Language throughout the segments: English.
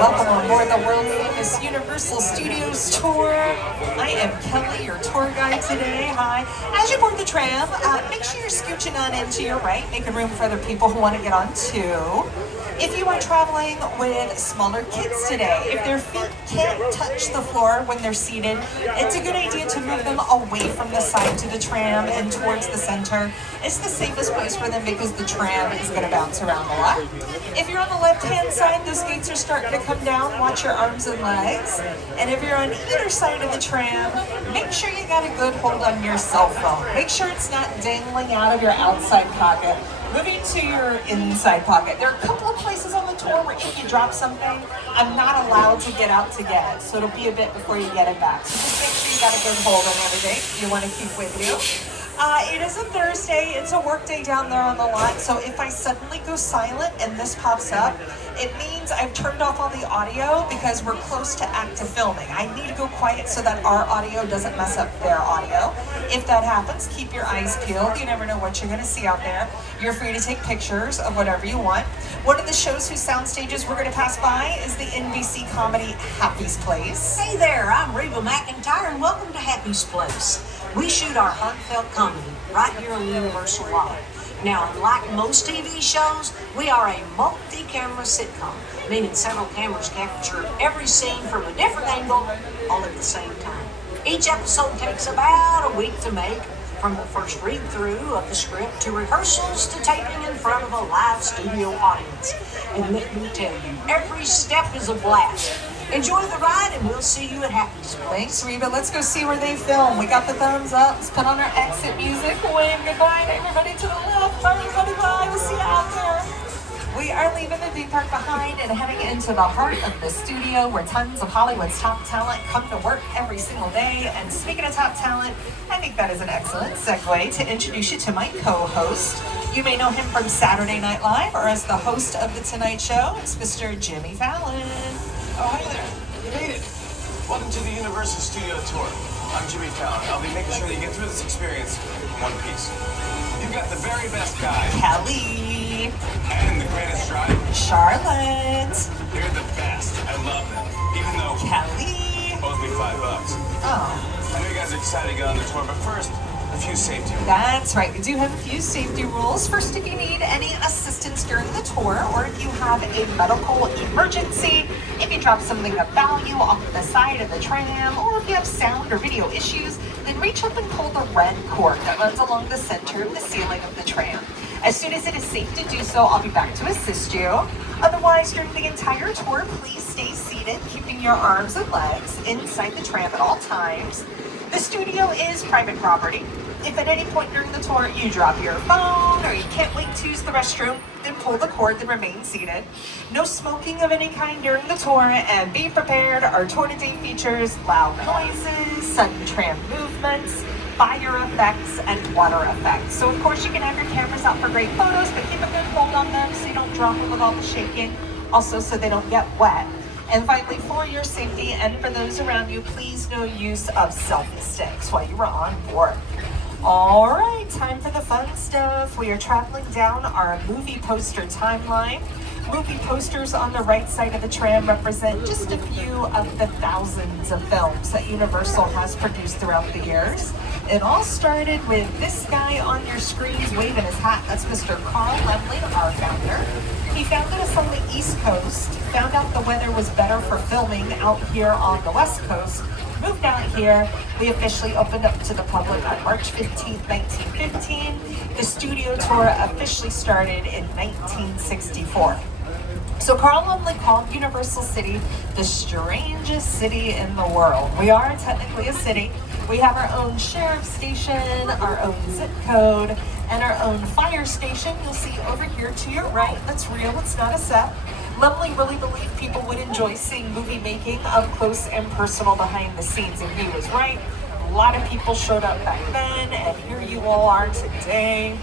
Welcome on board the world famous Universal Studios tour. I am Kelly, your tour guide today. Hi. As you board the tram, make sure you're scooching on into your right, making room for other people who want to get on too. If you are traveling with smaller kids today, if their feet can't touch the floor when they're seated, it's a good idea to move them away from the side to the tram and towards the center. It's the safest place for them because the tram is going to bounce around a lot. If you're on the left-hand side, those gates are starting to come down. Watch your arms and legs. And if you're on either side of the tram, make sure you got a good hold on your cell phone. Make sure it's not dangling out of your outside pocket. Moving to your inside pocket. There are a couple of places on the tour where if you drop something, I'm not allowed to get out to get it. So it'll be a bit before you get it back. So just make sure you got a good hold on everything you want to keep with you. It is a Thursday. It's a work day down there on the lot. So if I suddenly go silent and this pops up, it means I've turned off all the audio because we're close to active filming. I need to go quiet so that our audio doesn't mess up their audio. If that happens, keep your eyes peeled. You never know what you're going to see out there. You're free to take pictures of whatever you want. One of the shows whose sound stages we're going to pass by is the NBC comedy Happy's Place. Hey there, I'm Reba McEntire and welcome to Happy's Place. We shoot our heartfelt comedy right here on Universal Lot. Now, unlike most TV shows, we are a multi-camera sitcom, meaning several cameras capture every scene from a different angle all at the same time. Each episode takes about a week to make, from the first read-through of the script to rehearsals to taping in front of a live studio audience. And let me tell you, every step is a blast. Enjoy the ride, and we'll see you at Happy's Place. Thanks, Reba. Let's go see where they film. We got the thumbs up. Let's put on our exit music. Wave goodbye to everybody to the left. Everybody bye. We'll see you out there. We are leaving the theme park behind and heading into the heart of the studio where tons of Hollywood's top talent come to work every single day. And speaking of top talent, I think that is an excellent segue to introduce you to my co-host. You may know him from Saturday Night Live or as the host of The Tonight Show. It's Mr. Jimmy Fallon. Oh, hey there. You made it. Welcome to the Universal Studio Tour. I'm Jimmy Fallon. I'll be making sure that you get through this experience in one piece. You've got the very best guy. Kelly. And the greatest driver. Charlotte. You're the best. I love them. Even though Kelly. owes me $5. Oh. I know you guys are excited to get on the tour, but first, a few safety rules. That's right. We do have a few safety rules. First, if you need any assistance during the tour, or if you have a medical emergency, if you drop something of value off the side of the tram, or if you have sound or video issues, then reach up and pull the red cord that runs along the center of the ceiling of the tram. As soon as it is safe to do so, I'll be back to assist you. Otherwise, during the entire tour, please stay seated, keeping your arms and legs inside the tram at all times. The studio is private property. If at any point during the tour you drop your phone or you can't wait to use the restroom, then pull the cord and remain seated. No smoking of any kind during the tour, and be prepared. Our tour today features loud noises, sudden tram movements, fire effects, and water effects. So of course you can have your cameras out for great photos, but keep a good hold on them so you don't drop them with all the shaking. Also so they don't get wet. And finally, for your safety and for those around you, please no use of selfie sticks while you are on board. All right, time for the fun stuff. We are traveling down our movie poster timeline. Movie posters on the right side of the tram represent just a few of the thousands of films that Universal has produced throughout the years. It all started with this guy on your screens waving his hat. That's Mr. Carl Lemley, our founder. He founded us on the East Coast, found out the weather was better for filming out here on the West Coast, moved out here. We officially opened up to the public on March 15th, 1915. The studio tour officially started in 1964. So Carl Lumley called Universal City the strangest city in the world. We are technically a city. We have our own sheriff station, our own zip code, and our own fire station. You'll see over here to your right. That's real, it's not a set. Lumley really believed people would enjoy seeing movie making up close and personal behind the scenes, and he was right. A lot of people showed up back then, and here you all are today.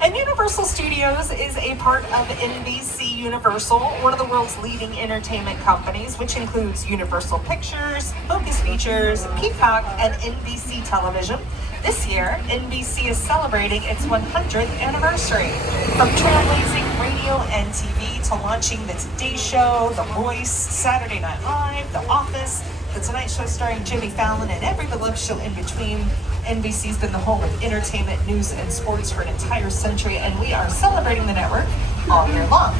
And Universal Studios is a part of NBC Universal, one of the world's leading entertainment companies, which includes Universal Pictures, Focus Features, Peacock, and NBC Television. This year, NBC is celebrating its 100th anniversary. From trailblazing radio and TV to to launching the Today Show, The Voice, Saturday Night Live, The Office, The Tonight Show starring Jimmy Fallon, and every beloved show in between. NBC's been the home of entertainment, news, and sports for an entire century, and we are celebrating the network all year long.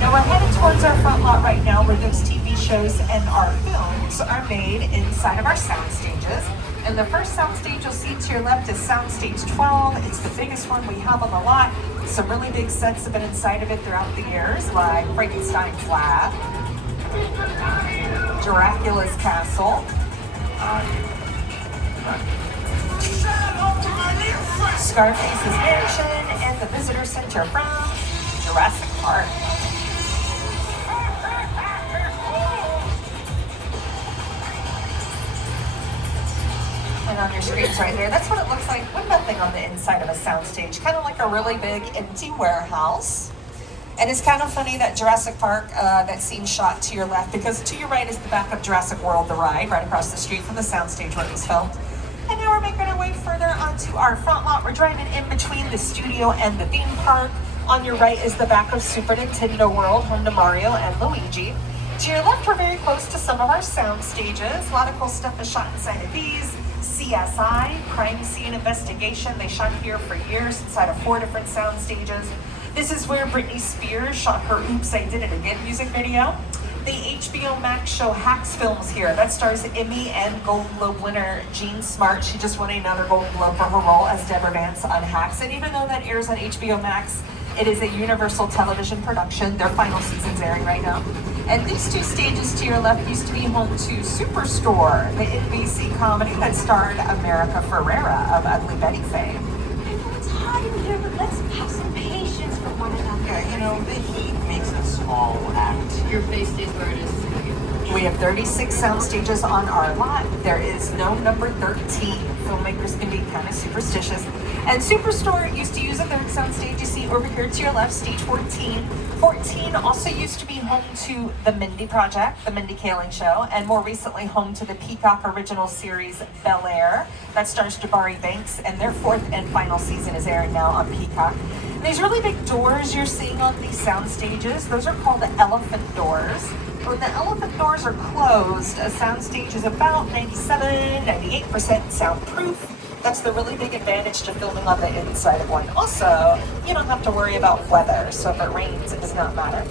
Now we're headed towards our front lot right now, where those TV shows and our films are made inside of our sound stages. And the first soundstage you'll see to your left is Soundstage 12. It's the biggest one we have on the lot. Some really big sets have been inside of it throughout the years, like Frankenstein's Lab, Dracula's Castle, Scarface's Mansion, and the Visitor Center from Jurassic Park. And on your screens right there, that's what it looks like with nothing on the inside of a soundstage. Kind of like a really big empty warehouse. And it's kind of funny that Jurassic Park, that scene shot to your left, because to your right is the back of Jurassic World, the ride, right across the street from the soundstage where it was filmed. And now we're making our way further onto our front lot. We're driving in between the studio and the theme park. On your right is the back of Super Nintendo World, home to Mario and Luigi. To your left, we're very close to some of our sound stages. A lot of cool stuff is shot inside of these. CSI, Crime Scene Investigation. They shot here for years inside of 4 different sound stages. This is where Britney Spears shot her Oops, I Did It Again music video. The HBO Max show Hacks films here. That stars Emmy and Golden Globe winner Jean Smart. She just won another Golden Globe for her role as Deborah Vance on Hacks. And even though that airs on HBO Max, it is a Universal Television production. Their final season's airing right now. And these 2 stages to your left used to be home to Superstore, the NBC comedy that starred America Ferrera of Ugly Betty fame. It's hot in here, but let's have some patience for one another. Yeah, you know, the heat makes us all act. Your face stays where it is. We have 36 sound stages on our lot. There is no number 13. Filmmakers can be kind of superstitious. And Superstore used to use a 3rd sound stage you see over here to your left, stage 14. 14 also used to be home to The Mindy Project, The Mindy Kaling Show, and more recently home to the Peacock original series Bel Air. That stars Jabari Banks, and their 4th and final season is airing now on Peacock. And these really big doors you're seeing on these sound stages, those are called the elephant doors. When the elephant doors are closed, a sound stage is about 97-98% soundproof. That's the really big advantage to filming on the inside of one. Also, you don't have to worry about weather, so if it rains, it does not matter.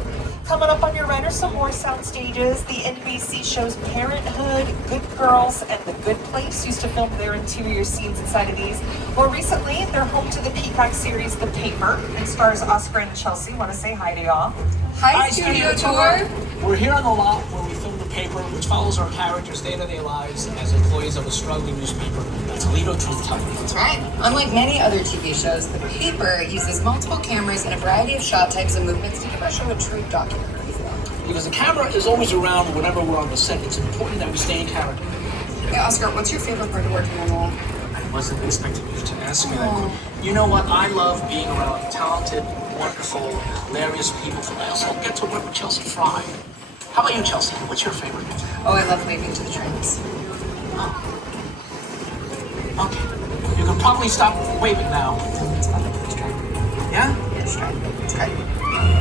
Coming up on your right are some more sound stages. The NBC shows Parenthood, Good Girls, and The Good Place used to film their interior scenes inside of these. More recently, they're home to the Peacock series The Paper, and stars Oscar and Chelsea. Want to say hi to y'all. Hi, Studio Tour. We're here on the lot where we film The Paper, which follows our characters' day-to-day lives as employees of a struggling newspaper, Toledo Truth Teller. That's right. Unlike many other TV shows, The Paper uses multiple cameras and a variety of shot types and movements to give our show a true documentary feel. Because the camera is always around whenever we're on the set, it's important that we stay in character. Hey, Oscar, what's your favorite part of working on the lot? I wasn't expecting you to ask me that. You know what? I love being around talented, wonderful, hilarious people. I also get to work with Chelsea Fry. How about you, Chelsea? What's your favorite? Oh, I love waving to the trains. Okay. You can probably stop waving now. It's fun. Let's try. Yeah? Yeah, let's try. It's great.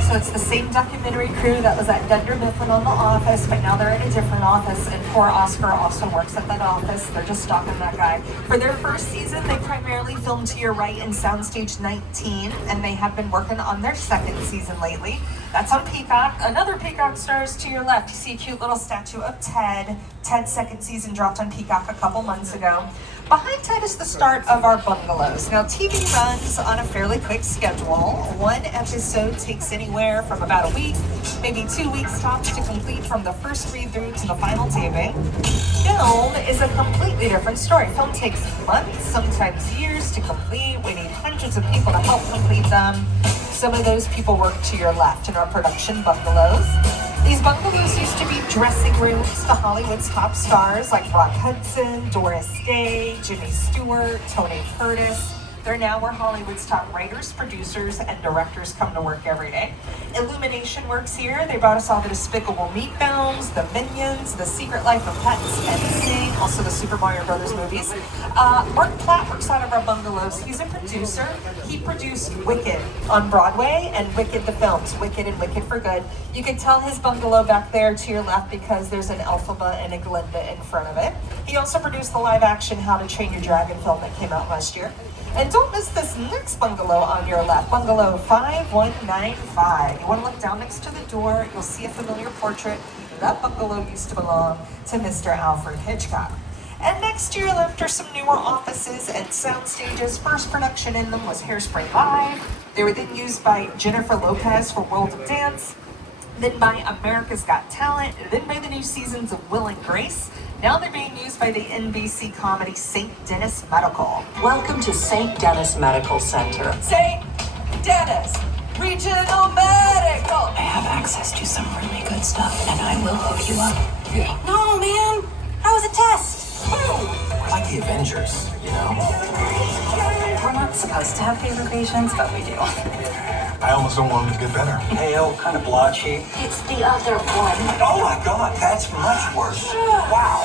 So it's the same documentary crew that was at Dunder Mifflin on The Office, but now they're at a different office, and poor Oscar also works at that office. They're just stalking that guy. For their first season, they primarily filmed to your right in Soundstage 19, and they have been working on their 2nd season lately. That's on Peacock. Another Peacock stars to your left. You see a cute little statue of Ted. Ted's 2nd season dropped on Peacock a couple months ago. Behind Ted is the start of our bungalows. Now, TV runs on a fairly quick schedule. One episode takes anywhere from about a week, maybe 2 weeks tops to complete from the first read-through to the final taping. Film is a completely different story. Film takes months, sometimes years to complete. We need hundreds of people to help complete them. Some of those people work to your left in our production bungalows. These bungalows used to be dressing rooms to Hollywood's top stars like Rock Hudson, Doris Day, Jimmy Stewart, Tony Curtis. They're now where Hollywood's top writers, producers, and directors come to work every day. Illumination works here. They brought us all the Despicable Me films, the Minions, The Secret Life of Pets, and Sing, also the Super Mario Brothers movies. Mark Platt works out of our bungalows. He's a producer. He produced Wicked on Broadway and Wicked the films, Wicked and Wicked for Good. You can tell his bungalow back there to your left because there's an Elphaba and a Glinda in front of it. He also produced the live-action How to Train Your Dragon film that came out last year. And don't miss this next bungalow on your left, bungalow 5195. You want to look down next to the door, you'll see a familiar portrait. That bungalow used to belong to Mr. Alfred Hitchcock. And next to your left are some newer offices and sound stages. First production in them was Hairspray Live. They were then used by Jennifer Lopez for World of Dance, then by America's Got Talent, then by the new seasons of Will and Grace. Now they're being used by the NBC comedy St. Denis Medical. Welcome to St. Denis Medical Center. St. Denis Regional Medical. I have access to some really good stuff, and I will hook you up. Yeah. No, man. That was a test. We're like the Avengers, you know? We're not supposed to have favorite patients, but we do. I almost don't want him to get better. Pale, kind of blotchy. It's the other one. Oh my God, that's much worse. Wow.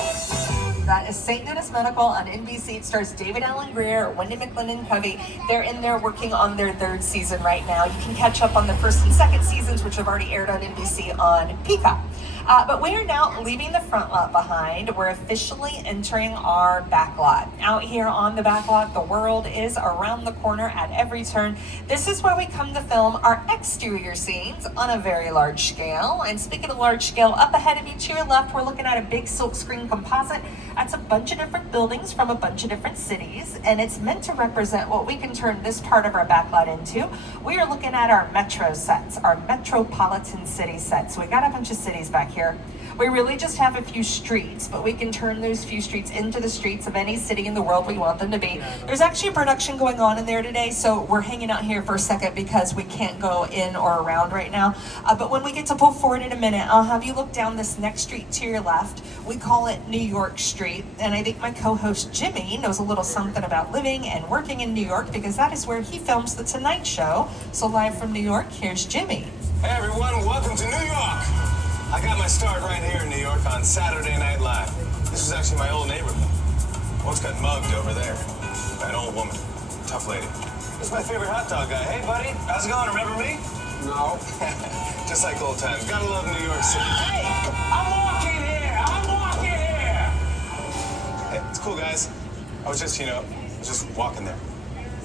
That is St. Denis Medical on NBC. It stars David Allen Greer, Wendy McLendon-Covey. They're in there working on their third season right now. You can catch up on the first and second seasons, which have already aired on NBC on Peacock. But we are now leaving the front lot behind. We're officially entering our back lot. Out here on the back lot, the world is around the corner at every turn. This is where we come to film our exterior scenes on a very large scale. And speaking of large scale, up ahead of you to your left, we're looking at a big silkscreen composite. That's a bunch of different buildings from a bunch of different cities, and it's meant to represent what we can turn this part of our backlot into. We are looking at our metro sets, our metropolitan city sets. So we got a bunch of cities back here. We really just have a few streets, but we can turn those few streets into the streets of any city in the world we want them to be. There's actually a production going on in there today, so we're hanging out here for a second because we can't go in or around right now. But when we get to pull forward in a minute, I'll have you look down this next street to your left. We call it New York Street, and I think my co-host Jimmy knows a little something about living and working in New York because that is where he films The Tonight Show. So live from New York, here's Jimmy. Hey everyone, welcome to New York. I got my start right here in New York on Saturday Night Live. This is actually my old neighborhood. Once got mugged over there by an old woman, tough lady. This is my favorite hot dog guy. Hey buddy, how's it going? Remember me? No. Just like old times. Gotta love New York City. Hey, I'm walking here. Hey, it's cool guys. I was just, just walking there.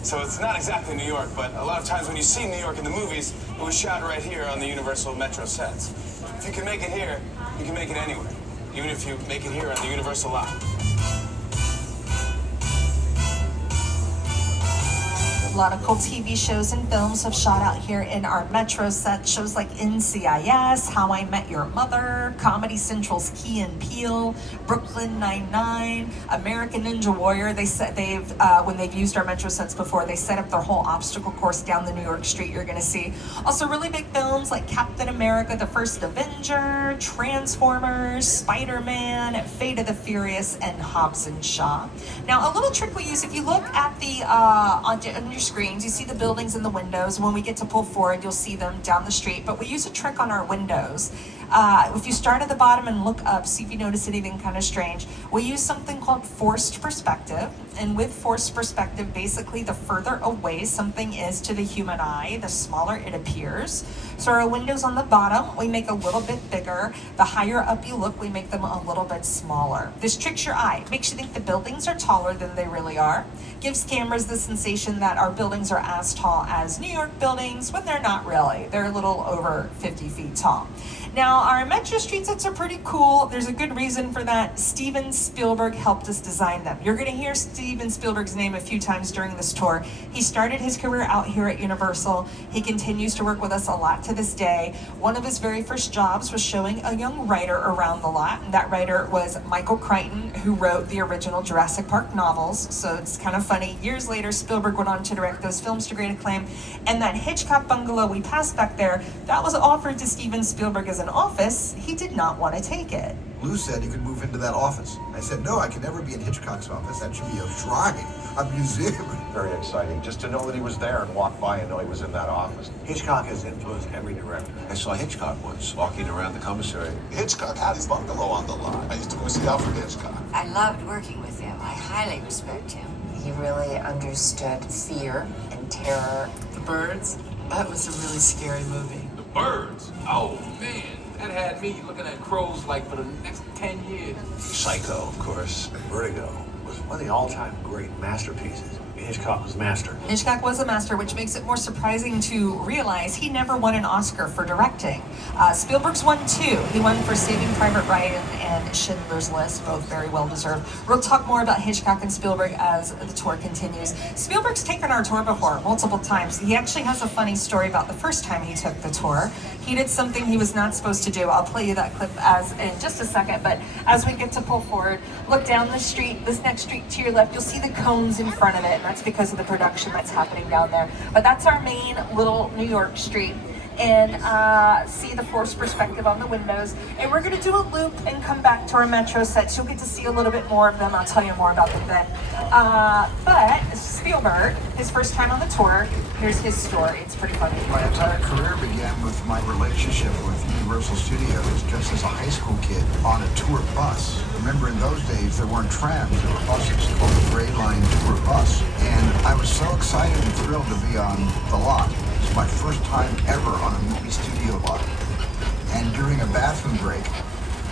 So it's not exactly New York, but a lot of times when you see New York in the movies, it was shot right here on the Universal Metro sets. If you can make it here, you can make it anywhere. Even if you make it here on the Universal lot. A lot of cool TV shows and films have shot out here in our metro set. Shows like NCIS, How I Met Your Mother, Comedy Central's Key and Peele, Brooklyn Nine-Nine, American Ninja Warrior. When they've used our metro sets before, they set up their whole obstacle course down the New York street you're going to see. Also really big films like Captain America, The First Avenger, Transformers, Spider-Man, Fate of the Furious, and Hobbs and Shaw. Now a little trick we use, if you look at the on your screens, you see the buildings and the windows. When we get to pull forward, you'll see them down the street, but we use a trick on our windows. If you start at the bottom and look up, see if you notice anything kind of strange. We use something called forced perspective, and with forced perspective, basically the further away something is to the human eye, the smaller it appears. So our windows on the bottom, we make a little bit bigger. The higher up you look, we make them a little bit smaller. This tricks your eye, makes you think the buildings are taller than they really are, gives cameras the sensation that our buildings are as tall as New York buildings when they're not really. They're a little over 50 feet tall. Now, our metro street sets are pretty cool. There's a good reason for that. Steven Spielberg helped us design them. You're going to hear Steven Spielberg's name a few times during this tour. He started his career out here at Universal. He continues to work with us a lot to this day. One of his very first jobs was showing a young writer around the lot, and that writer was Michael Crichton, who wrote the original Jurassic Park novels. So it's kind of funny. Years later, Spielberg went on to direct those films to great acclaim, and that Hitchcock bungalow we passed back there, that was offered to Steven Spielberg as an office. He did not want to take it. Lou said he could move into that office. I said, no, I can never be in Hitchcock's office. That should be a shrine. a museum. Very exciting, just to know that he was there and walk by and know he was in that office. Hitchcock has influenced every director. I saw Hitchcock once walking around the commissary. Hitchcock had his bungalow on the lot. I used to go see Alfred Hitchcock. I loved working with him. I highly respect him. He really understood fear and terror. The Birds? That was a really scary movie. The Birds? Oh, man. That had me looking at crows like for the next 10 years. Psycho, of course. Vertigo was one of the all-time great masterpieces. Hitchcock was master. Hitchcock was a master, which makes it more surprising to realize he never won an Oscar for directing. Spielberg's won 2. He won for Saving Private Ryan and Schindler's List, both very well deserved. We'll talk more about Hitchcock and Spielberg as the tour continues. Spielberg's taken our tour before, multiple times. He actually has a funny story about the first time he took the tour. He did something he was not supposed to do. I'll play you that clip in just a second, but as we get to pull forward, look down the street, this next street to your left, you'll see the cones in front of it, and that's because of the production that's happening down there. But that's our main little New York street. And see the forced perspective on the windows. And we're gonna do a loop and come back to our metro sets. You'll get to see a little bit more of them. I'll tell you more about them then. But Spielberg, his first time on the tour, here's his story. It's pretty funny. My entire career began with my relationship with Universal Studios just as a high school kid on a tour bus. Remember, in those days, there weren't trams, there were buses called the Grade Line Tour Bus. And I was so excited and thrilled to be on the lot. It was my first time ever on a movie studio lot. And during a bathroom break,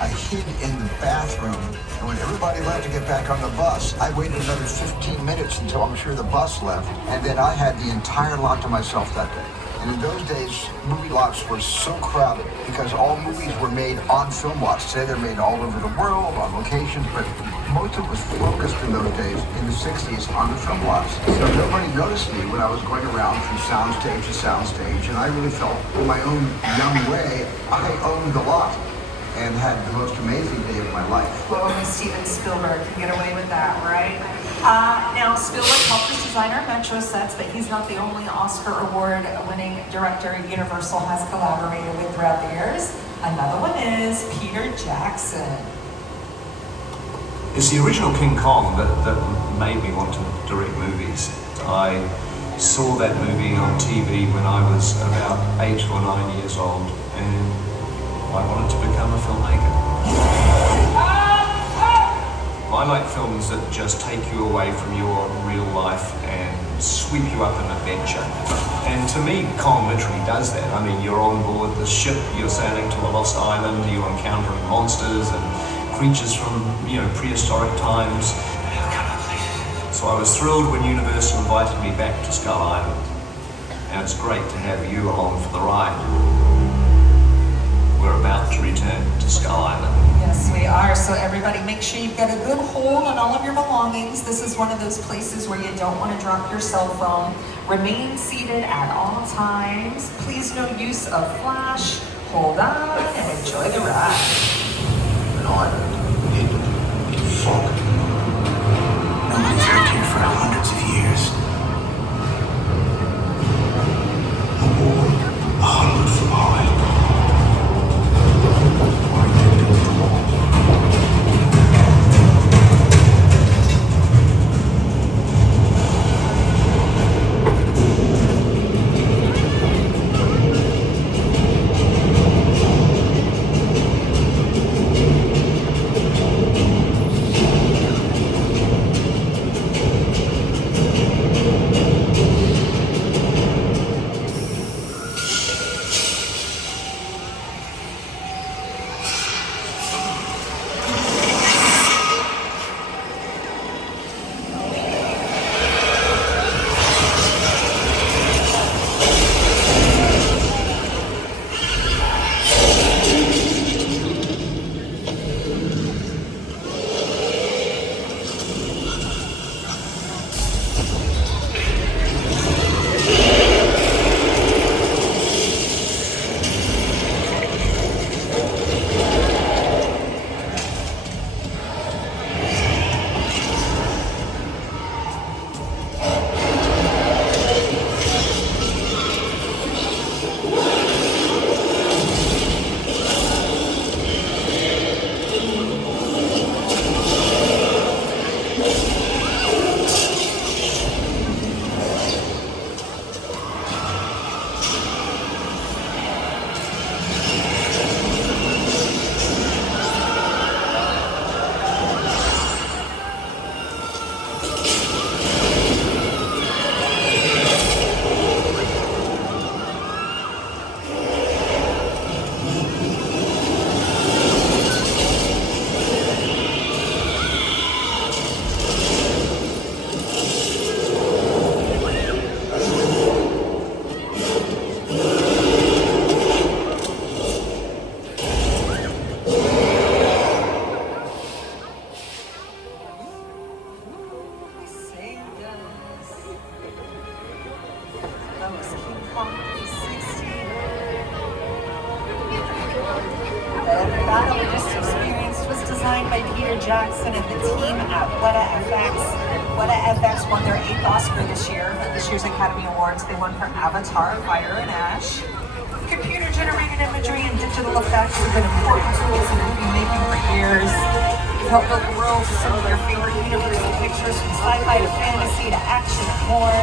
I hid in the bathroom, and when everybody left to get back on the bus, I waited another 15 minutes until I'm sure the bus left, and then I had the entire lot to myself that day. And in those days, movie lots were so crowded because all movies were made on film lots. Today they're made all over the world, on locations, but most of it was focused in those days, in the 60s, on the film lots. So nobody noticed me when I was going around from soundstage to soundstage, and I really felt, in my own young way, I owned the lot and had the most amazing day of my life. Well, only Steven Spielberg can get away with that, right? Now, Spielberg helped us design our metro sets, but he's not the only Oscar award-winning director Universal has collaborated with throughout the years. Another one is Peter Jackson. It's the original King Kong that made me want to direct movies. I saw that movie on TV when I was about 8 or 9 years old, and I wanted to become a filmmaker. I like films that just take you away from your real life and sweep you up an adventure. And to me, Kong literally does that. I mean, you're on board the ship, you're sailing to a lost island, you're encountering monsters and creatures from, prehistoric times. So I was thrilled when Universal invited me back to Skull Island. And it's great to have you along for the ride. We're about to return to Skull Island. Yes, we are. So everybody, make sure you've got a good hold on all of your belongings. This is one of those places where you don't want to drop your cell phone. Remain seated at all times. Please, no use of flash. Hold on and enjoy the ride. An island in fog. Nobody's lived here for hundreds of years. A world 100 foot high. was King Kong 360. The battle we just experienced was designed by Peter Jackson and the team at Weta FX. Weta FX won their 8th Oscar this year at this year's Academy Awards. They won for Avatar, Fire and Ash. Computer-generated imagery and digital effects have been important tools in movie making for years. We've helped build the world to some of your favorite Universal pictures, from sci-fi to fantasy to action and more.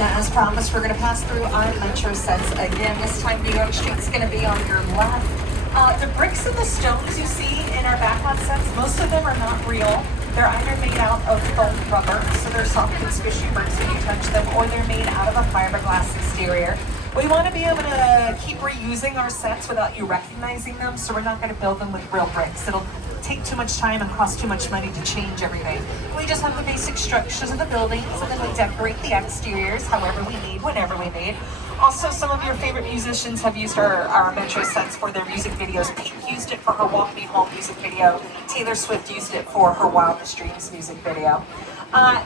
Now, as promised, we're going to pass through our Metro sets again. This time, New York Street's going to be on your left. The bricks and the stones you see in our backlot sets, most of them are not real. They're either made out of foam rubber, so they're soft and squishy bricks when you touch them, or they're made out of a fiberglass exterior. We want to be able to keep reusing our sets without you recognizing them, so we're not going to build them with real bricks. It'll take too much time and cost too much money to change everything. We just have the basic structures of the buildings, and then we decorate the exteriors however we need, whenever we need. Also, some of your favorite musicians have used our Metro sets for their music videos. Pink used it for her Walk Me Home music video. Taylor Swift used it for her Wildest Dreams music video.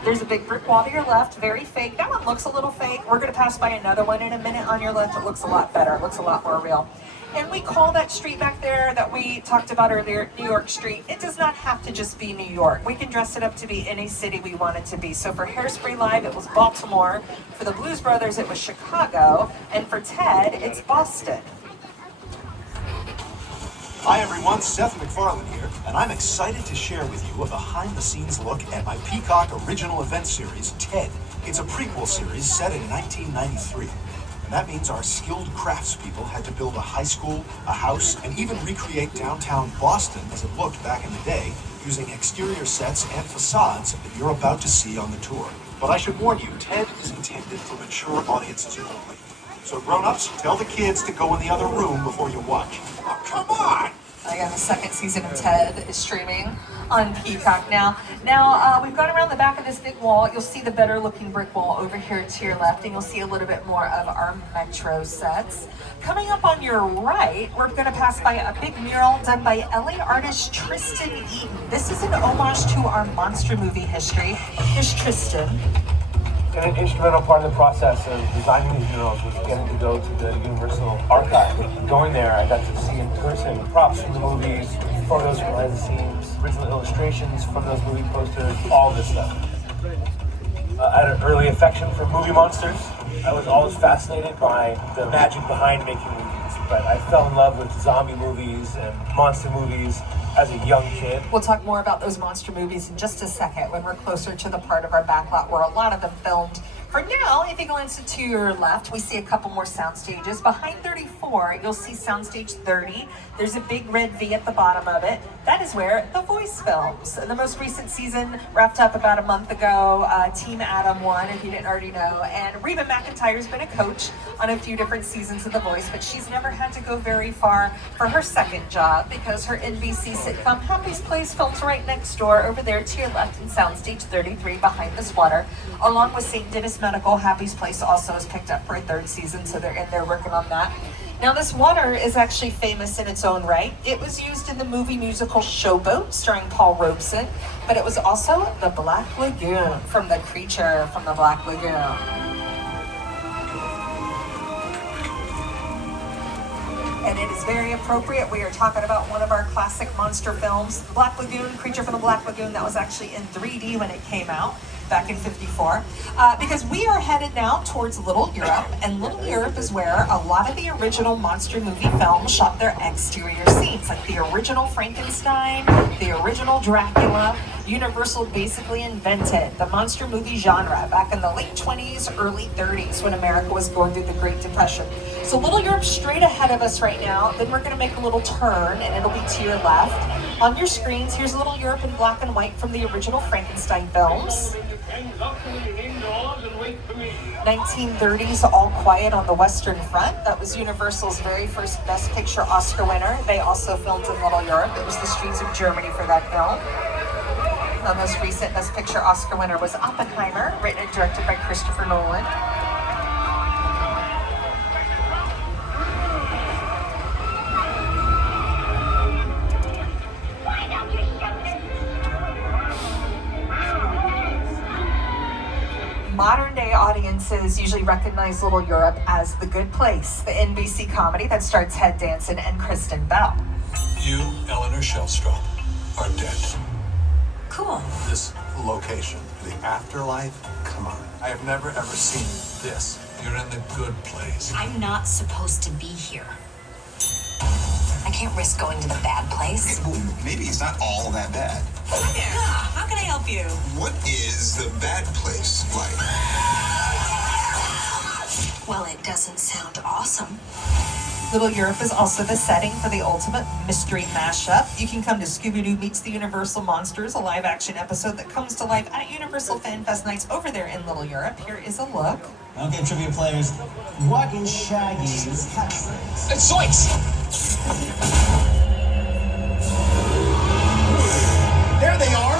There's a big brick wall to your left, very fake. That one looks a little fake. We're going to pass by another one in a minute on your left. It looks a lot better. It looks a lot more real. And we call that street back there that we talked about earlier, New York Street. It does not have to just be New York. We can dress it up to be any city we want it to be. So for Hairspray Live, it was Baltimore. For the Blues Brothers, it was Chicago. And for Ted, it's Boston. Hi everyone, Seth MacFarlane here, and I'm excited to share with you a behind-the-scenes look at my Peacock original event series, TED. It's a prequel series set in 1993. And that means our skilled craftspeople had to build a high school, a house, and even recreate downtown Boston as it looked back in the day, using exterior sets and facades that you're about to see on the tour. But I should warn you, TED is intended for mature audiences only. So grown-ups, tell the kids to go in the other room before you watch. Oh, come on! Again, the second season of TED is streaming on Peacock now. We've gone around the back of this big wall. You'll see the better looking brick wall over here to your left, and you'll see a little bit more of our Metro sets. Coming up on your right, we're going to pass by a big mural done by LA artist Tristan Eaton. This is an homage to our monster movie history. Here's Tristan. An instrumental part of the process of designing these murals was getting to go to the Universal Archive. Going there, I got to see in person props from the movies, photos from behind the scenes, original illustrations from those movie posters, all this stuff. I had an early affection for movie monsters. I was always fascinated by the magic behind making movies, but I fell in love with zombie movies and monster movies as a young kid. We'll talk more about those monster movies in just a second when we're closer to the part of our backlot where a lot of them filmed. For now, if you glance to your left, we see a couple more sound stages. Behind 34, you'll see soundstage 30. There's a big red V at the bottom of it. That is where The Voice films. The most recent season wrapped up about a month ago. Team Adam won, if you didn't already know. And Reba McEntire's been a coach on a few different seasons of The Voice, but she's never had to go very far for her second job because her NBC sitcom Happy's Place films right next door over there to your left in soundstage 33 behind this water. Along with St. Dennis Medical, Happy's Place also is picked up for a third season, so they're in there working on that. Now, this water is actually famous in its own right. It was used in the movie musical Showboat, starring Paul Robeson, but it was also the Black Lagoon from the creature from the Black Lagoon. And it is very appropriate. We are talking about one of our classic monster films, Black Lagoon, Creature from the Black Lagoon, that was actually in 3D when it came out back in '54, because we are headed now towards Little Europe, and Little Europe is where a lot of the original monster movie films shot their exterior scenes, like the original Frankenstein, the original Dracula. Universal basically invented the monster movie genre back in the late 20s, early 30s, when America was going through the Great Depression. So Little Europe's straight ahead of us right now. Then we're going to make a little turn, and it'll be to your left. On your screens, here's Little Europe in black and white from the original Frankenstein films. 1930s, All Quiet on the Western Front. That was Universal's very first Best Picture Oscar winner. They also filmed in Little Europe. It was the streets of Germany for that film. The most recent Best Picture Oscar winner was Oppenheimer, written and directed by Christopher Nolan. audiences usually recognize Little Europe as The Good Place, the NBC comedy that stars Ted Danson and Kristen Bell. You, Eleanor Shellstrom, are dead. Cool. This location, the afterlife, come on. I have never ever seen this. You're in the good place. I'm not supposed to be here. I can't risk going to the bad place. Well, maybe it's not all that bad. Hi there. How can I help you? What is the bad place like? Well, it doesn't sound awesome. Little Europe is also the setting for the ultimate mystery mashup. You can come to Scooby-Doo Meets the Universal Monsters, a live-action episode that comes to life at Universal Fan Fest nights over there in Little Europe. Here is a look. Okay, trivia players, what is Shaggy's catchphrase? It's Zoinks! There they are!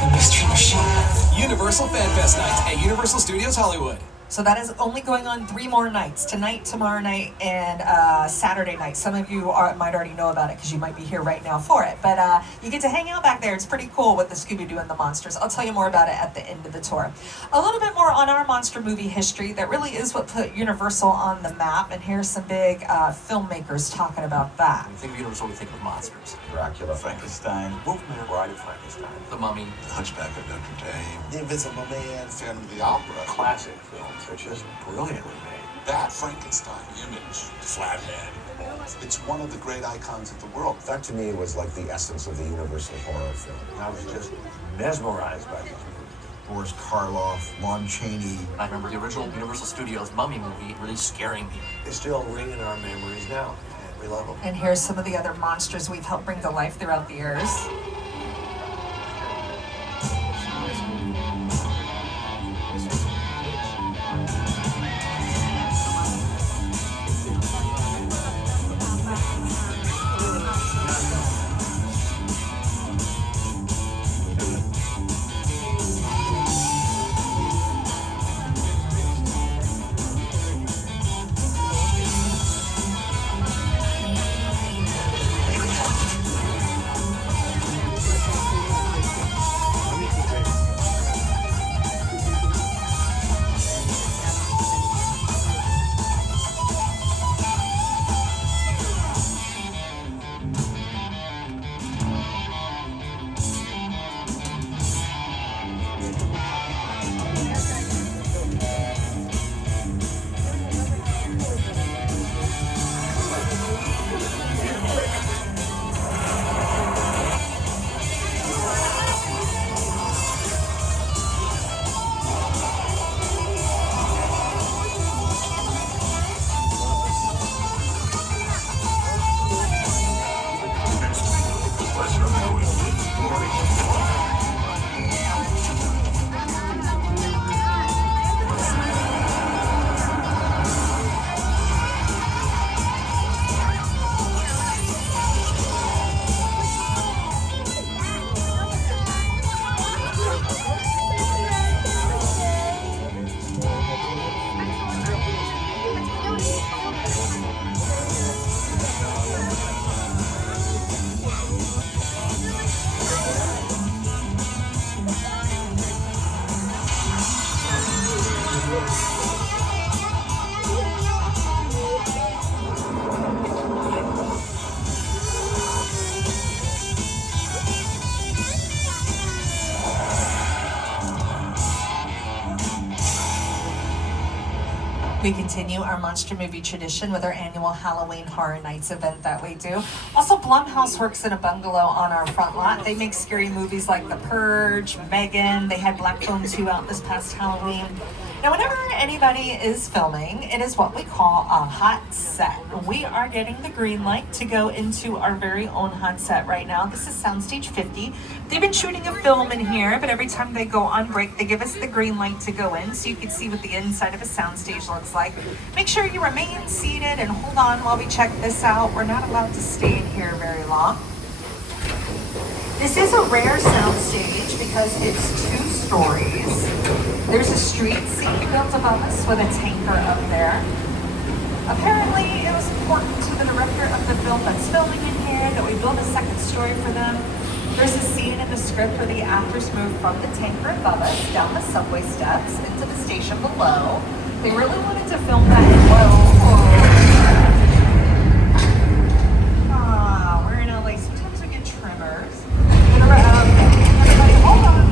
The Mystery Machine. Universal Fan Fest nights at Universal Studios Hollywood. So that is only going on 3 more nights, tonight, tomorrow night, and Saturday night. Some of you might already know about it because you might be here right now for it. But you get to hang out back there. It's pretty cool with the Scooby-Doo and the monsters. I'll tell you more about it at the end of the tour. A little bit more on our monster movie history. That really is what put Universal on the map. And here's some big filmmakers talking about that. When you think of Universal, we think of monsters. Dracula, Frankenstein, Wolfman, Bride of Frankenstein, The Mummy, The Hunchback of Notre Dame, The Invisible Man, Phantom of the Opera. Classic films are just brilliantly made. That Frankenstein image, Flathead. It's one of the great icons of the world. That to me was like the essence of the Universal horror film. I was just mesmerized by these movies. Boris Karloff, Lon Chaney. I remember the original Universal Studios Mummy movie really scaring me. They still ring in our memories now, and we love them. And here's some of the other monsters we've helped bring to life throughout the years. We continue our monster movie tradition with our annual Halloween Horror Nights event that we do. Also, Blumhouse works in a bungalow on our front lot. They make scary movies like The Purge, Megan. They had Black Phone 2 out this past Halloween. Now, whenever anybody is filming, it is what we call a hot set. We are getting the green light to go into our very own hot set right now. This is Soundstage 50. They've been shooting a film in here, but every time they go on break, they give us the green light to go in so you can see what the inside of a soundstage looks like. Make sure you remain seated and hold on while we check this out. We're not allowed to stay in here very long. This is a rare soundstage because it's 2 stories. There's a street scene built above us with a tanker up there. Apparently, it was important to the director of the film that's filming in here that we build a 2nd story for them. There's a scene in the script where the actors move from the tanker above us down the subway steps into the station below. They really wanted to film that in we're in LA. Sometimes we get tremors. Everybody, hold on.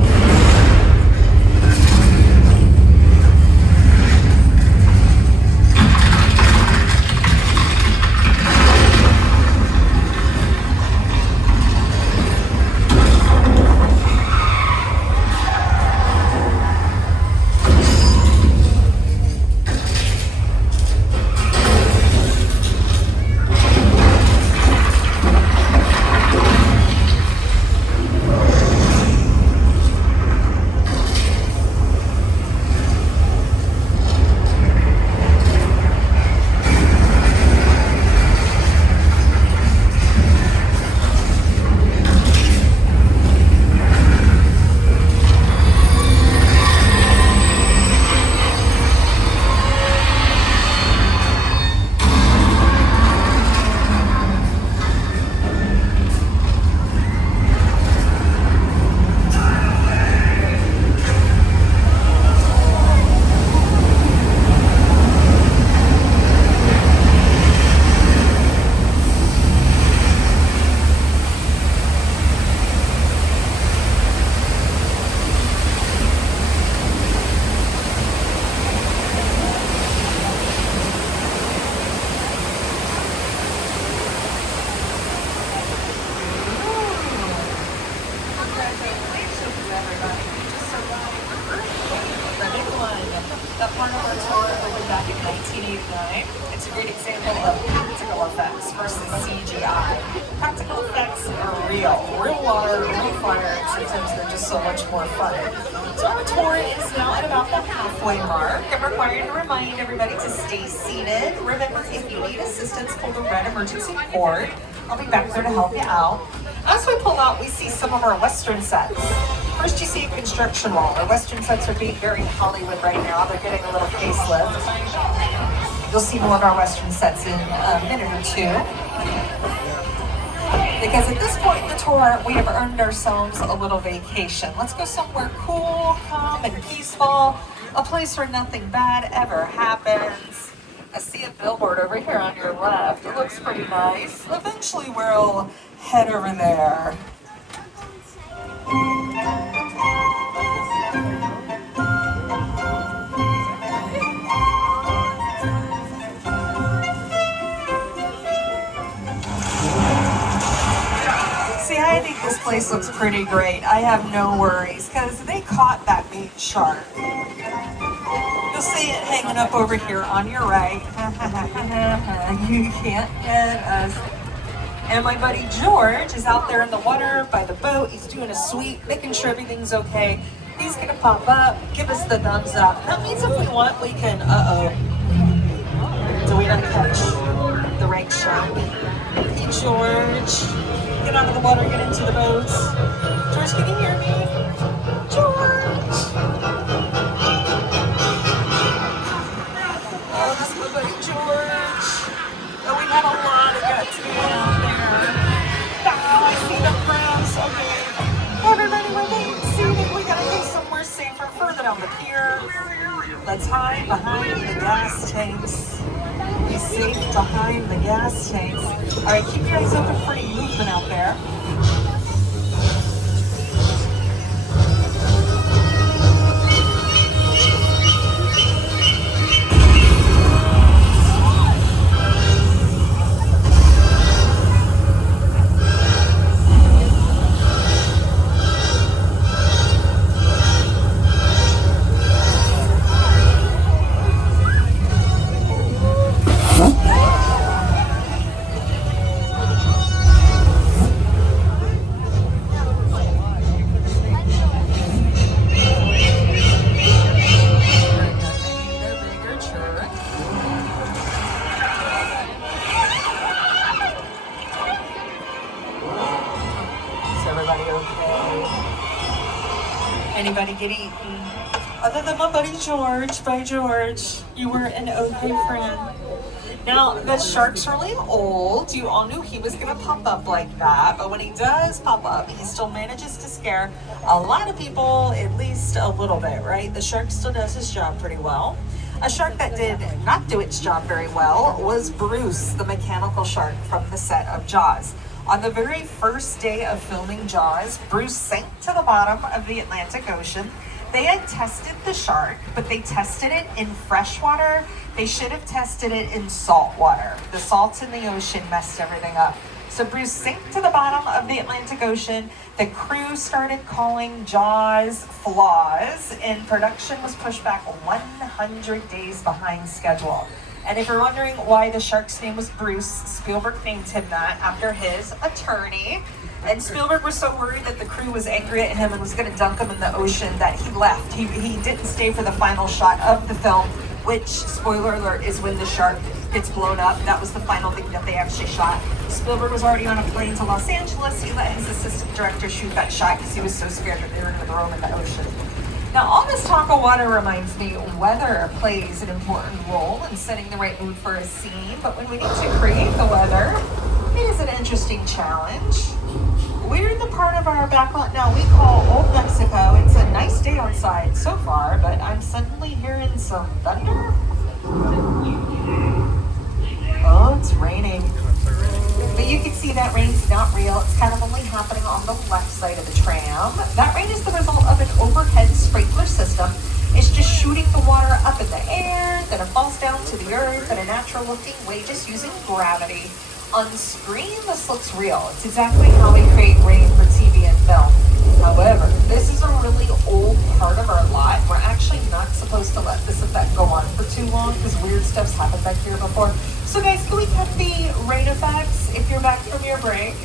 That part of our tour opened back in 1989. It's a great example of practical effects versus CGI. Practical effects are real water, real fire, and sometimes they're just so much more fun. So our tour is now at about the halfway mark. I'm required to remind everybody to stay seated. Remember, if you need assistance, pull the red emergency cord. I'll be back there to help you out. As we pull out, we see some of our Western sets. First, you see a construction wall. Our Western sets are being very Hollywood right now. They're getting a little facelift. You'll see more of our Western sets in a minute or two. Because at this point in the tour, we have earned ourselves a little vacation. Let's go somewhere cool, calm, and peaceful. A place where nothing bad ever happens. I see a billboard over here on your left. It looks pretty nice. Eventually, we'll head over there. See, I think this place looks pretty great. I have no worries, because they caught that bait shark. You'll see it hanging up over here on your right. You can't get us. And my buddy George is out there in the water by the boat. He's doing a sweep, making sure everything's okay. He's gonna pop up, give us the thumbs up. That means if we want, we can, do we not catch the right shark? Hey George, get out of the water, get into the boats. George, can you hear me? George! Oh, this is my buddy George. Oh, we had a lot of guts to be out there. Oh, I see the crabs. Okay. Everybody, remain seated. We gotta go somewhere safer, further down the pier. Let's hide behind the gas tanks. Be safe behind the gas tanks. All right, keep your eyes open for any movement out there. Anybody get eaten? Other than my buddy George. Bye, George. You were an okay friend. Now, the shark's really old. You all knew he was going to pop up like that, but when he does pop up, he still manages to scare a lot of people, at least a little bit, right? The shark still does his job pretty well. A shark that did not do its job very well was Bruce, the mechanical shark from the set of Jaws. On the very first day of filming Jaws, Bruce sank to the bottom of the Atlantic Ocean. They had tested the shark, but they tested it in fresh water. They should have tested it in salt water. The salt in the ocean messed everything up. So Bruce sank to the bottom of the Atlantic Ocean. The crew started calling Jaws flaws, and production was pushed back 100 days behind schedule. And if you're wondering why the shark's name was Bruce, Spielberg named him that after his attorney. And Spielberg was so worried that the crew was angry at him and was going to dunk him in the ocean that he left. He didn't stay for the final shot of the film, which, spoiler alert, is when the shark gets blown up. That was the final thing that they actually shot. Spielberg was already on a plane to Los Angeles. He let his assistant director shoot that shot because he was so scared that they were going to throw him in the ocean. Now, all this talk of water reminds me weather plays an important role in setting the right mood for a scene, but when we need to create the weather, it is an interesting challenge. We're in the part of our backlot now we call Old Mexico. It's a nice day outside so far, but I'm suddenly hearing some thunder. Oh, it's raining. But you can see that rain's not real. It's kind of only happening on the left side of the tram. That rain is the result of an overhead sprinkler system. It's just shooting the water up in the air, then it falls down to the earth in a natural-looking way, just using gravity. On screen, this looks real. It's exactly how we create rain for TV and film. However, this is a really old part of our lot. We're actually not supposed to let this effect go on for too long because weird stuff's happened back here before. So guys, can we cut the rain effects if you're back from your break?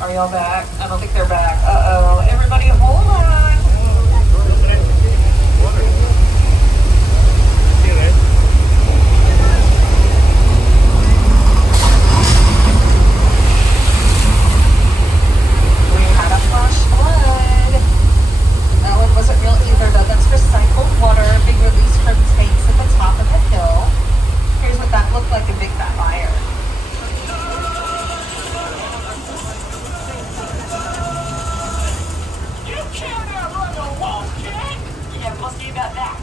Are y'all back? I don't think they're back. Uh-oh. Everybody hold on. Wasn't real either though. That's recycled water being released from tanks at the top of the hill. Here's what that looked like in Big Fat Liar. You can't outrun a wolf, kid! Yeah, we'll see about that.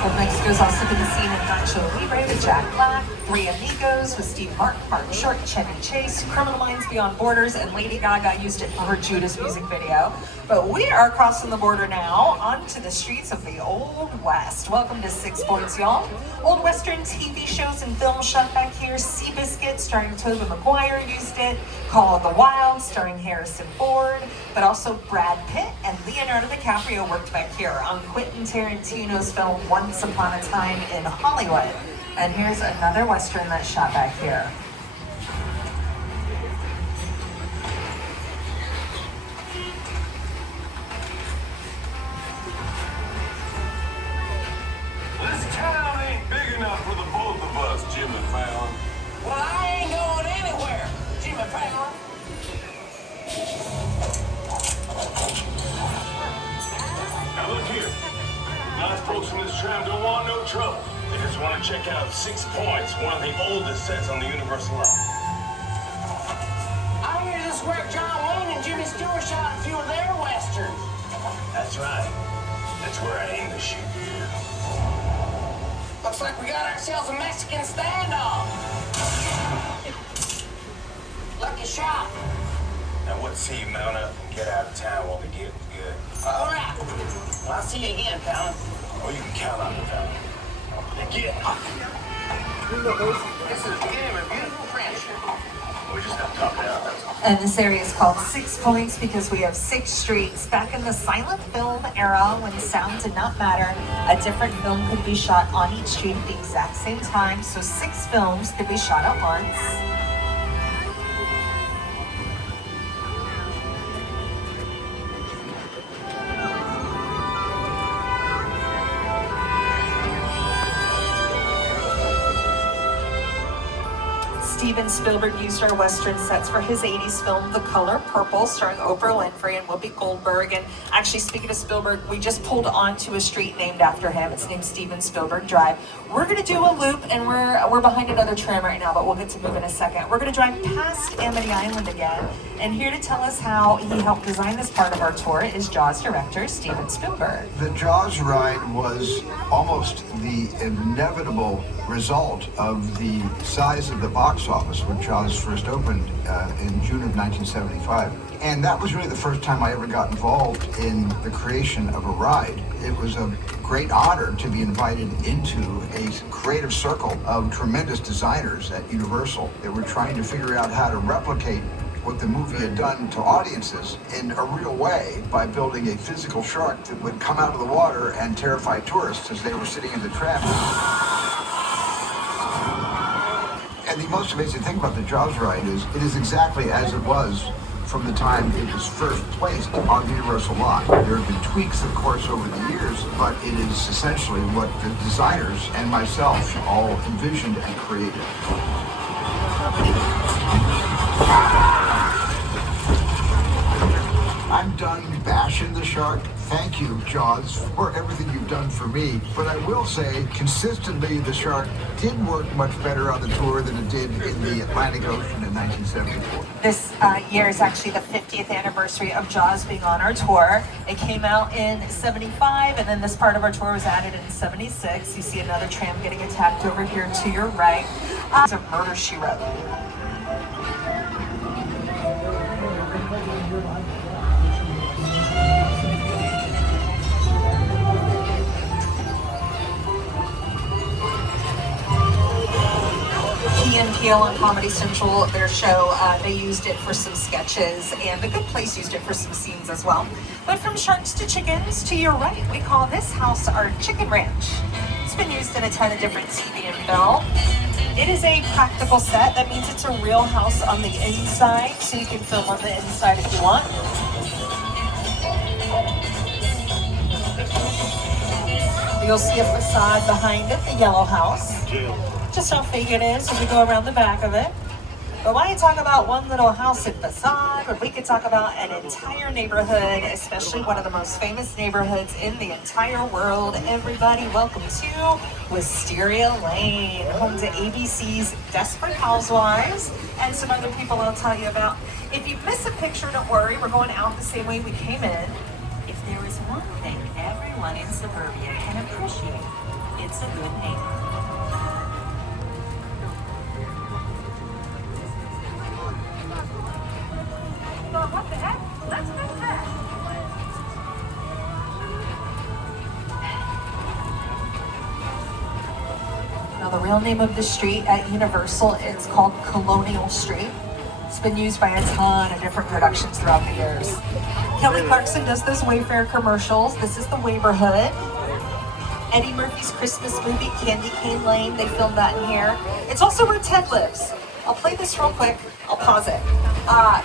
Old Mexico's also been seen in Nacho Libre with Jack Black, Three Amigos with Steve Martin, Martin Short, Chevy Chase, Criminal Minds Beyond Borders, and Lady Gaga used it for her Judas music video. But we are crossing the border now onto the streets of the Old West. Welcome to 6 Points, y'all. Old Western TV shows and films shot back here. Seabiscuit starring Tobey Maguire used it. Call of the Wild starring Harrison Ford. But also Brad Pitt and Leonardo DiCaprio worked back here on Quentin Tarantino's film Once Upon a Time in Hollywood. And here's another Western that's shot back here. This town ain't big enough for the both of us, Jimmy Fallon. Well, I ain't going anywhere, Jimmy Fallon. Now look here. Nice folks in this tram don't want no trouble. They just want to check out 6 Points, one of the oldest sets on the Universal line. I hear this is where John Wayne and Jimmy Stewart shot a few of their westerns. That's right. That's where I aim to shoot. Looks like we got ourselves a Mexican standoff. Lucky shot. Now what say you mount up and get out of town while the getting's good? All right. Well, I'll see you again, Fallon. Oh, you can count on me, Fallon. Again. This is again a beautiful friendship. We just have to talk it out, that's all. And this area is called 6 Points because we have 6 streets. Back in the silent film era, when sound did not matter, a different film could be shot on each street at the exact same time, so 6 films could be shot at once. Steven Spielberg used our Western sets for his 80s film, The Color Purple, starring Oprah Winfrey and Whoopi Goldberg. And actually, speaking of Spielberg, we just pulled onto a street named after him. It's named Steven Spielberg Drive. We're going to do a loop, and we're behind another tram right now, but we'll get to move in a second. We're going to drive past Amity Island again, and here to tell us how he helped design this part of our tour is Jaws director Steven Spielberg. The Jaws ride was almost the inevitable result of the size of the box office when Jaws first opened in June of 1975. And that was really the first time I ever got involved in the creation of a ride. It was a great honor to be invited into a creative circle of tremendous designers at Universal that were trying to figure out how to replicate what the movie had done to audiences in a real way by building a physical shark that would come out of the water and terrify tourists as they were sitting in the tram. And the most amazing thing about the Jaws ride is it is exactly as it was from the time it was first placed on the Universal lot. There have been tweaks, of course, over the years, but it is essentially what the designers and myself all envisioned and created. I'm done bashing the shark. Thank you, Jaws, for everything you've done for me. But I will say, consistently, the shark did work much better on the tour than it did in the Atlantic Ocean in 1974. This year is actually the 50th anniversary of Jaws being on our tour. It came out in 75, and then this part of our tour was added in 76. You see another tram getting attacked over here to your right. It's a Murder, She Wrote. And Peele on Comedy Central, their show, they used it for some sketches, and The Good Place used it for some scenes as well. But from sharks to chickens, to your right, we call this house our Chicken Ranch. It's been used in a ton of different TV and film. It is a practical set. That means it's a real house on the inside, so you can film on the inside if you want. You'll see a facade behind it, the yellow house. Just how fake it is when we go around the back of it. But why talk about one little house and facade when we could talk about an entire neighborhood, especially one of the most famous neighborhoods in the entire world. Everybody, welcome to Wisteria Lane, home to ABC's Desperate Housewives and some other people I'll tell you about. If you miss a picture, don't worry, we're going out the same way we came in. If there is one thing everyone in suburbia can appreciate, it's a good neighbor. What the heck? Let's fix that. Now the real name of the street at Universal is called Colonial Street. It's been used by a ton of different productions throughout the years. Kelly Clarkson does those Wayfair commercials. This is the Wayborhood. Eddie Murphy's Christmas movie, Candy Cane Lane, they filmed that in here. It's also where Ted lives. I'll play this real quick. I'll pause it.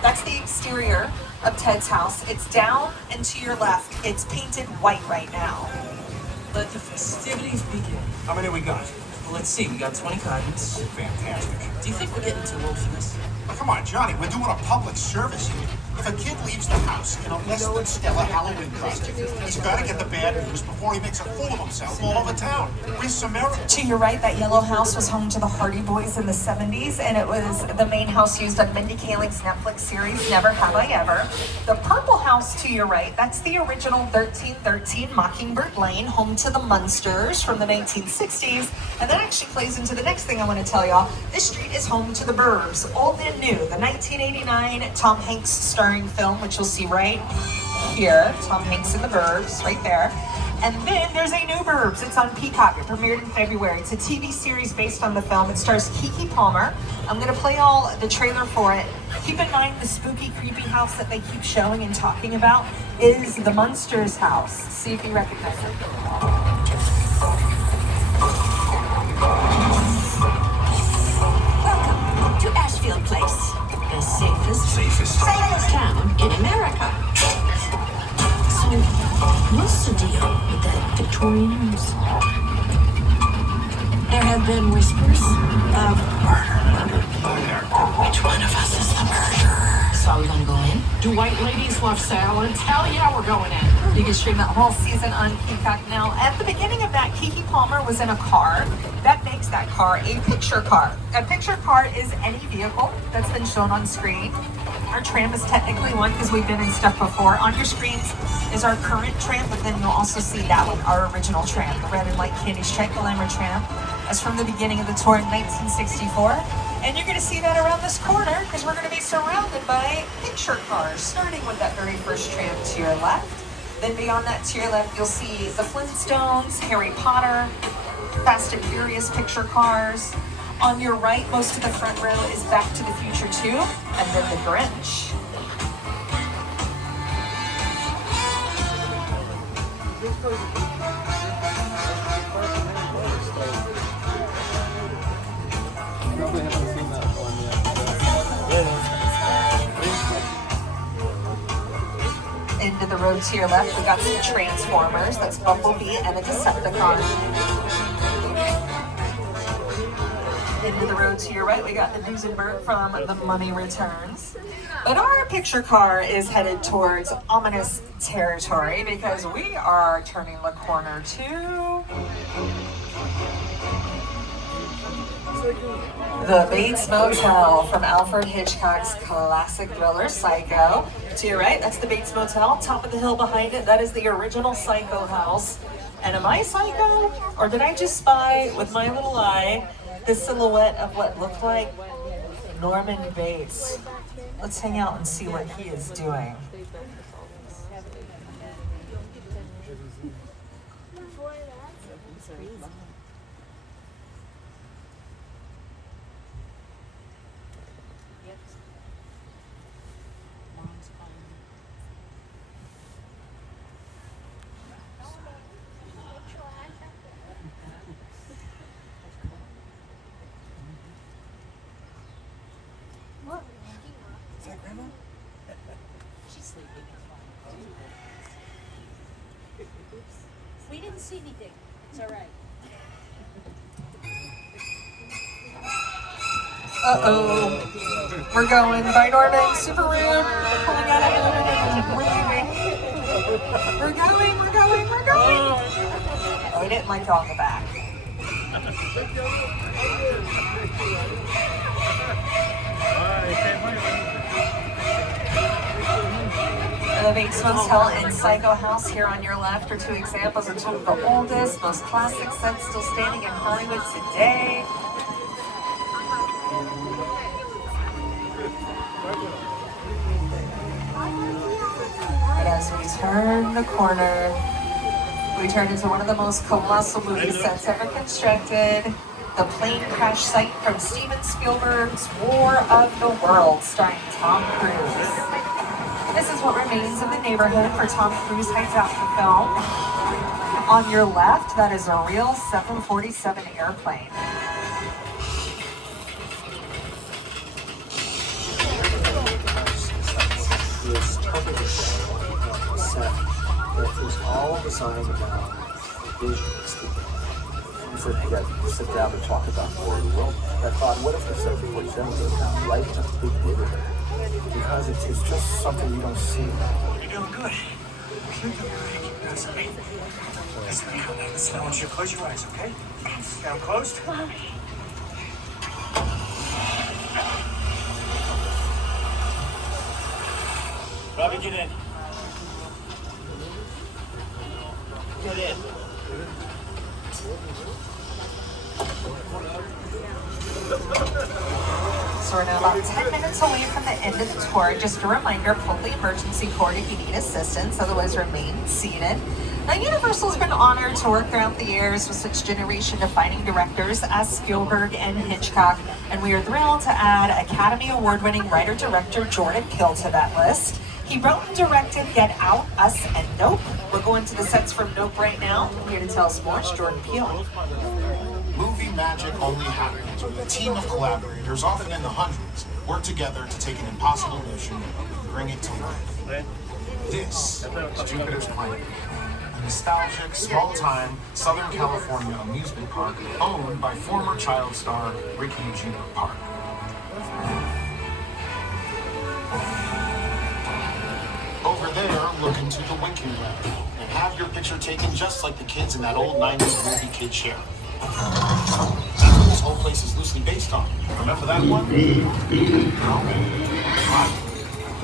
That's the exterior of Ted's house. It's down and to your left. It's painted white right now. Let the festivities begin. How many we got? Well, let's see. We got 20 cartons. Fantastic. Do you think we're getting too old for this? Oh, come on, Johnny, we're doing a public service here. If a kid leaves the house in a less than stellar Halloween costume, he's got to get the bad news before he makes a fool of himself all over town. Where's Samara? To your right, that yellow house was home to the Hardy Boys in the 70s, and it was the main house used on Mindy Kaling's Netflix series, Never Have I Ever. The purple house to your right, that's the original 1313 Mockingbird Lane, home to the Munsters from the 1960s, and that actually plays into the next thing I want to tell y'all. This street is home to the Burbs, old and new, the 1989 Tom Hanks starring film, which you'll see right here, Tom Hanks in the Burbs, right there. And then there's a new Burbs. It's on Peacock. It premiered in February. It's a TV series based on the film. It stars Keke Palmer. I'm going to play all the trailer for it. Keep in mind the spooky, creepy house that they keep showing and talking about is the Munsters house. See if you recognize it. Welcome to Ashfield Place, the safest town in America. So, what's the deal with that Victorian house? There have been whispers of murder. Which one of us is the murderer? So are we gonna go in? Do white ladies love salads? Hell yeah, we're going in. You can stream that whole season on Peacock now. At the beginning of that, Keke Palmer was in a car. That makes that car a picture car. A picture car is any vehicle that's been shown on screen. Our tram is technically one because we've been in stuff before. On your screens is our current tram, but then you'll also see that one, our original tram, the red and white candy stripe glamour tram. That's from the beginning of the tour in 1964. And you're going to see that around this corner because we're going to be surrounded by picture cars, starting with that very first tram to your left. Then beyond that to your left, you'll see the Flintstones, Harry Potter, Fast and Furious picture cars. On your right, most of the front row is Back to the Future 2, and then the Grinch. Into the road to your left, we got some Transformers. That's Bumblebee and a Decepticon. Into the road to your right, we got the Duesenberg from The Mummy Returns. But our picture car is headed towards ominous territory because we are turning the corner to the Bates Motel from Alfred Hitchcock's classic thriller Psycho. To your right, that's the Bates Motel. Top of the hill behind it, that is the original Psycho house. And am I psycho? Or did I just spy with my little eye the silhouette of what looked like Norman Bates? Let's hang out and see what he is doing. Is that Grandma? She's sleeping. We didn't see anything. It's all right. Uh-oh. We're going. Bye, Norman. Super rude. Pulling out of We're leaving. We're going. Oh, we didn't like y'all in the back. The Bates Motel and Psycho House here on your left are two examples of some of the oldest, most classic sets still standing in Hollywood today. And as we turn the corner, we turn into one of the most colossal movie sets ever constructed. The plane crash site from Steven Spielberg's War of the Worlds, starring Tom Cruise. This is what remains of the neighborhood where Tom Cruise hides out for film. On your left, that is a real 747 airplane. This perfect set that is all designed around visions. So you guys sit down and talk about War of the World. I thought, what if the 747 goes down right in a big neighborhood? Because it's just something you don't see. You're doing good. Keep them awake. That's me. Listen, I want you to close your eyes, okay? Down closed. Robbie, get in. Get in. So we're now about 10 minutes away from the end of the tour. Just a reminder, pull the emergency cord if you need assistance, otherwise remain seated. Now, Universal's been honored to work throughout the years with such generation-defining directors as Spielberg and Hitchcock, and we are thrilled to add Academy Award-winning writer-director Jordan Peele to that list. He wrote and directed Get Out, Us, and Nope. We're going to the sets from Nope right now. Here to tell us more is Jordan Peele. Movie magic only happens when a team of collaborators, often in the hundreds, work together to take an impossible mission and bring it to life. This is Jupiter's planet, a nostalgic, small-time Southern California amusement park owned by former child star Ricky Junior Park. Over there, look into the Winking Well and have your picture taken just like the kids in that old 90s movie Kid Share. That's what this whole place is loosely based on. Remember that one?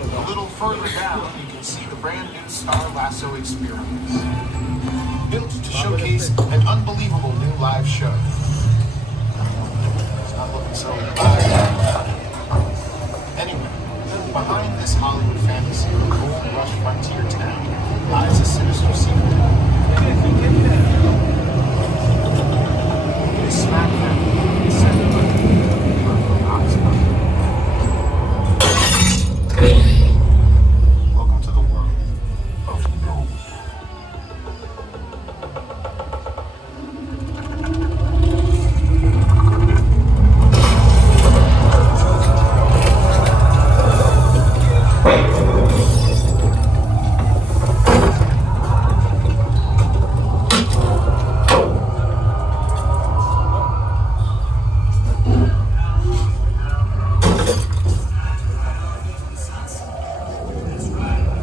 A little further down, you can see the brand new Star Lasso Experience. Built to showcase an unbelievable new live show. It's not looking so live. Anyway, behind this Hollywood fantasy of a gold rush frontier town lies a sinister secret. It is smack dab in the center of welcome to the world of gold.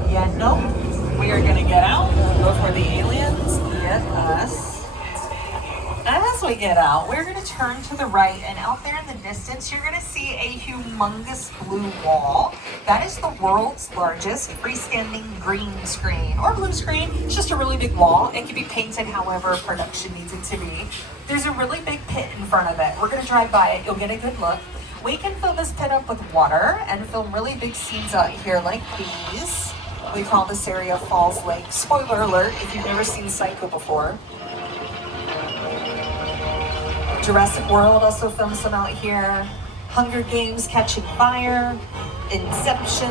Yeah, nope. We are gonna get out before the aliens get us. As we get out, we're gonna turn to the right, and out there in the distance, you're gonna see a humongous blue wall. That is the world's largest freestanding green screen, or blue screen. It's just a really big wall. It can be painted however production needs it to be. There's a really big pit in front of it. We're gonna drive by it, you'll get a good look. We can fill this pit up with water and film really big scenes out here like these. We call this area Falls Lake. Spoiler alert if you've never seen Psycho before. Jurassic World also filmed some out here. Hunger Games, Catching Fire, Inception,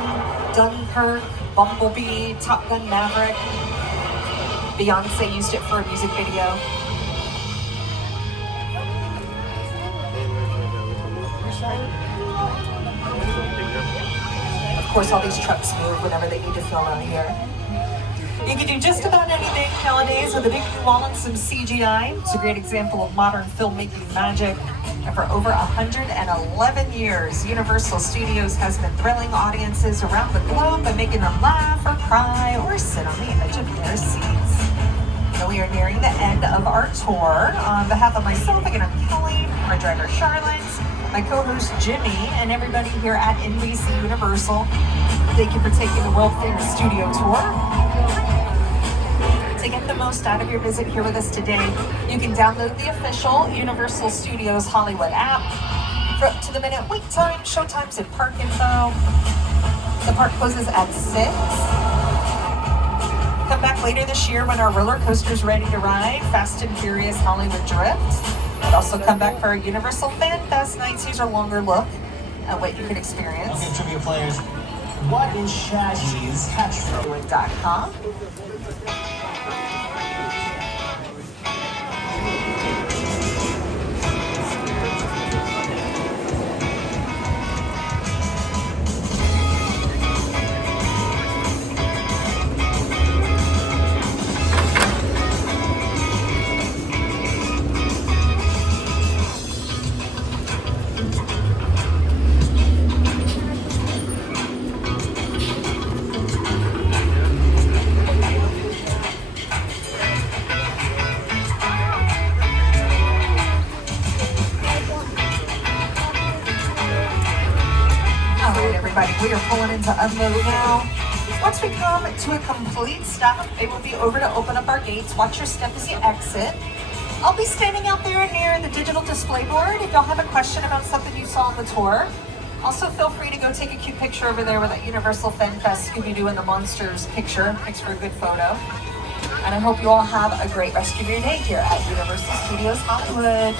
Dunkirk, Bumblebee, Top Gun Maverick. Beyonce used it for a music video. Of course, all these trucks move whenever they need to film out here. You can do just about anything nowadays with a big new wall and some CGI. It's a great example of modern filmmaking magic. And for over 111 years, Universal Studios has been thrilling audiences around the globe by making them laugh or cry or sit on the edge of their seats. And we are nearing the end of our tour. On behalf of myself, again, I'm Kelly, my driver Charlotte, my co-host Jimmy, and everybody here at NBC Universal. Thank you for taking the world-famous studio tour. To get the most out of your visit here with us today, you can download the official Universal Studios Hollywood app for up-to-the-minute wait time, show times, and park info. The park closes at 6. Come back later this year when our roller coaster's ready to ride, Fast and Furious Hollywood Drift. And also come back for our Universal Fan Fest nights. Here's a longer look at what you can experience. Okay, trivia players, what is Shaggy's catchphrase? .com. We are pulling into unload now. Once we come to a complete stop, they will be over to open up our gates. Watch your step as you exit. I'll be standing out there near the digital display board if y'all have a question about something you saw on the tour. Also, feel free to go take a cute picture over there with that Universal Fan Fest Scooby-Doo and the Monsters picture. Makes for a good photo. And I hope you all have a great rest of your day here at Universal Studios Hollywood.